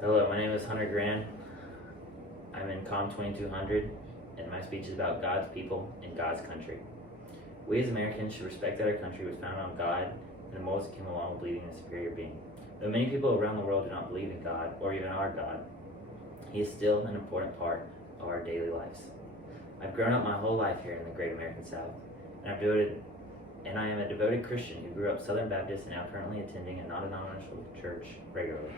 Hello, my name is Hunter Grant. I'm in COM 2200, and my speech is about God's people and God's country. We as Americans should respect that our country was founded on God and the morals that came along with believing in a superior being. Though many people around the world do not believe in God or even our God, He is still an important part of our daily lives. I've grown up my whole life here in the great American South, and I am a devoted Christian who grew up Southern Baptist and now currently attending a non-denominational church regularly.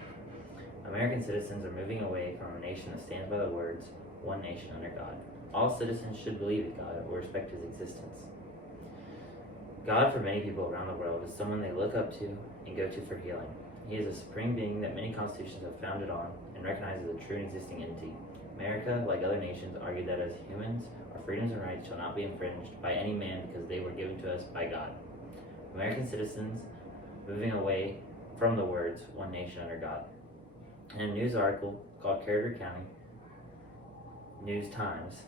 American citizens are moving away from a nation that stands by the words, one nation under God. All citizens should believe in God or respect His existence. God, for many people around the world, is someone they look up to and go to for healing. He is a supreme being that many constitutions have founded on and recognizes a true and existing entity. America, like other nations, argued that as humans, our freedoms and rights shall not be infringed by any man because they were given to us by God. American citizens moving away from the words, one nation under God. In a news article called Carter County News Times,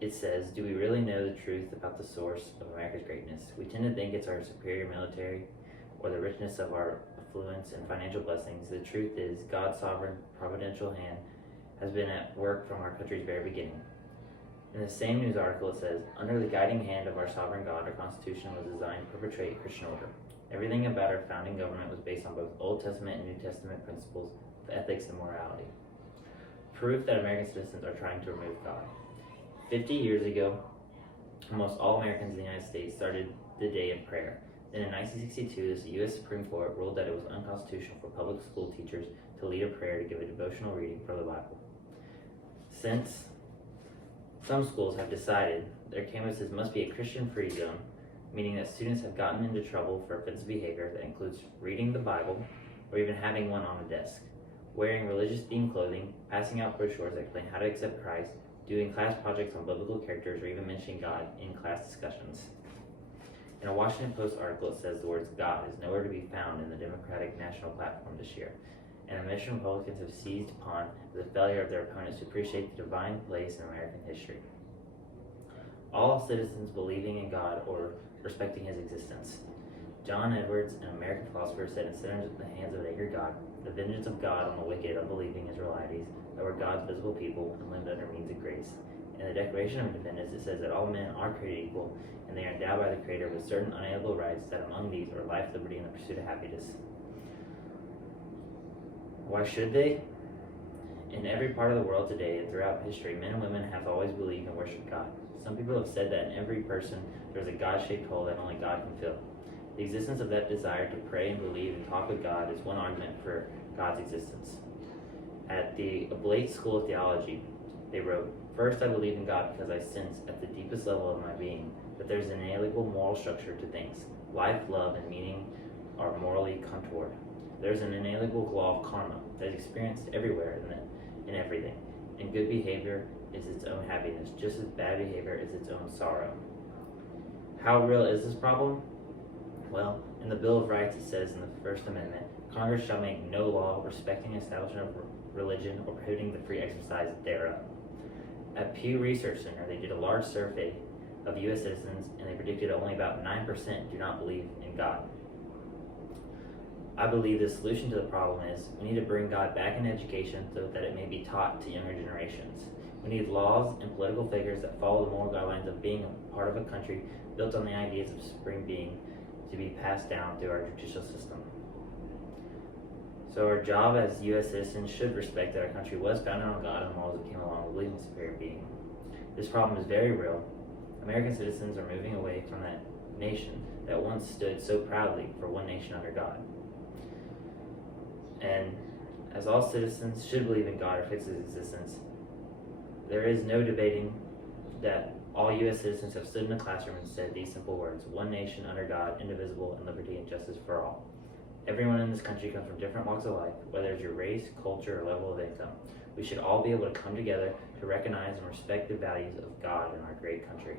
it says, "Do we really know the truth about the source of America's greatness? We tend to think it's our superior military or the richness of our affluence and financial blessings. The truth is, God's sovereign, providential hand has been at work from our country's very beginning." In the same news article, it says, "Under the guiding hand of our sovereign God, our Constitution was designed to perpetuate Christian order. Everything about our founding government was based on both Old Testament and New Testament principles of ethics and morality." Proof that American citizens are trying to remove God. 50 years ago, almost all Americans in the United States started the day in prayer. Then in 1962, the U.S. Supreme Court ruled that it was unconstitutional for public school teachers to lead a prayer to give a devotional reading from the Bible. Since some schools have decided their campuses must be a Christian-free zone, meaning that students have gotten into trouble for offensive behavior that includes reading the Bible or even having one on a desk, wearing religious-themed clothing, passing out brochures that explain how to accept Christ, doing class projects on biblical characters, or even mentioning God in class discussions. In a Washington Post article, it says the words "God" is nowhere to be found in the Democratic National Platform this year, and a mission Republicans have seized upon the failure of their opponents to appreciate the divine place in American history. All citizens believing in God or respecting His existence. John Edwards, an American philosopher, said, "Instead of the hands of an angry God, the vengeance of God on the wicked, unbelieving Israelites that were God's visible people and lived under means of grace." In the Declaration of Independence, it says that all men are created equal, and they are endowed by the Creator with certain unalienable rights, that among these are life, liberty, and the pursuit of happiness. Why should they? In every part of the world today and throughout history, men and women have always believed and worshiped God. Some people have said that in every person there is a God-shaped hole that only God can fill. The existence of that desire to pray and believe and talk with God is one argument for God's existence. At the Oblate School of Theology, they wrote, "First, I believe in God because I sense at the deepest level of my being that there is an inalienable moral structure to things. Life, love, and meaning are morally contoured. There is an inalienable law of karma that is experienced everywhere in everything, and good behavior is its own happiness, just as bad behavior is its own sorrow." How real is this problem? Well, in the Bill of Rights it says in the First Amendment, "Congress shall make no law respecting the establishment of religion or prohibiting the free exercise thereof." At Pew Research Center, they did a large survey of U.S. citizens, and they predicted only about 9% do not believe in God. I believe the solution to the problem is we need to bring God back in education so that it may be taught to younger generations. We need laws and political figures that follow the moral guidelines of being a part of a country built on the ideas of supreme being to be passed down through our judicial system. So our job as U.S. citizens should respect that our country was founded on God and the morals that came along with believing in superior being. This problem is very real. American citizens are moving away from that nation that once stood so proudly for one nation under God. And as all citizens should believe in God or fix His existence, there is no debating that all U.S. citizens have stood in a classroom and said these simple words: one nation under God, indivisible, and liberty and justice for all. Everyone in this country comes from different walks of life, whether it's your race, culture, or level of income. We should all be able to come together to recognize and respect the values of God in our great country.